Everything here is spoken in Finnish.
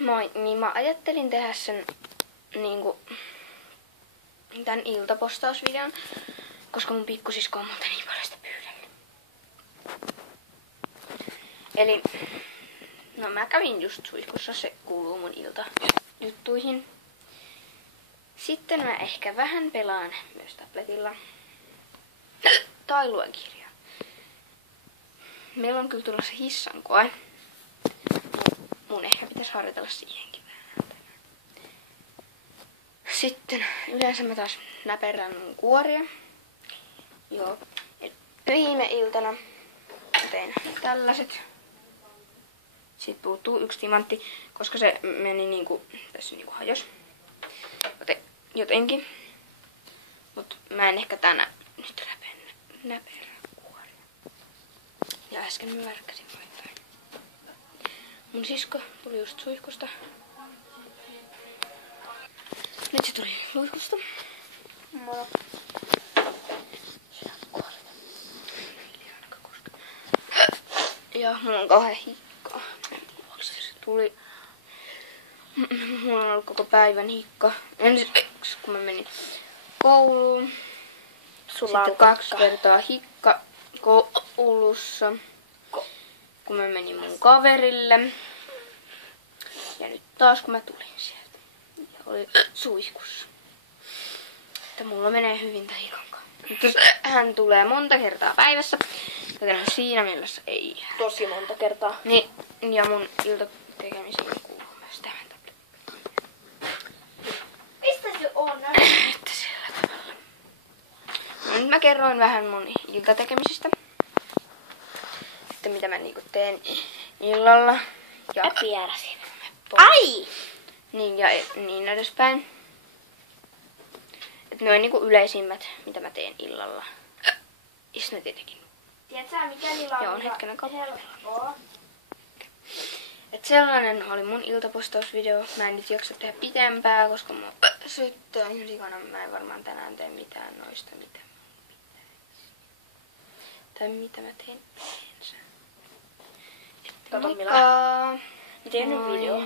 Moi, niin mä ajattelin tehdä sen niinku tän iltapostausvideon, koska mun pikkusisko on multa niin paljon sitä pyydellyt. Eli, no mä kävin just suihkussa, se kuuluu mun iltajuttuihin. Sitten mä ehkä vähän pelaan myös tabletilla. Tai luen kirjaa. Meillä on kyllä tulossa hissan koe. Mun ehkä pitäisi harjoitella siihenkin vähän. Sitten yleensä mä taas näperrän mun kuoria. Joo. Viime iltana tein tällaiset. Sitten puuttuu yksi timantti, koska se meni niinku, tässä niinku hajos. Jotenkin. Mut mä en ehkä tänään nyt näperrä kuoria. Ja äsken mä värkkäsin jotain. Mun sisko tuli just suihkusta. Nyt se tuli suihkusta. Moro. Ja mulla on kauhean hikka. Se tuli. Mulla on ollut koko päivän hikka. Ensiksi kun mä menin kouluun. Sulla on 2 kertaa hikka koulussa. Kun mä menin mun kaverille. Ja nyt taas kun mä tulin sieltä. Ja oli suihkussa. Että mulla menee hyvin tää hikan kanssa. Mutta hän tulee monta kertaa päivässä. Joten siinä mielessä ei. Tosi monta kertaa. Niin, ja mun iltatekemisiin kuuluu myös tämän tabletin. Mistä se on? Että sillä tavalla. No, nyt mä kerroin vähän mun iltatekemisistä. Että mitä mä niinku teen illalla. Ja Pierasin. Ai! Niin ja niin edespäin. Että ne on niinku yleisimmät, mitä mä teen illalla. Ja sitten tietenkin. Tiedätkö mikä niillä on? Joo, hetkinen helppoa. Et sellainen oli mun iltapostausvideo. Mä en nyt jaksa tehdä pitempää, koska mä syttää ihan sikana. Mä en varmaan tänään tee mitään noista, mitä mä pitäisi. Tai mitä mä teen yleensä. Kato Moikka! Mä teen nyt video.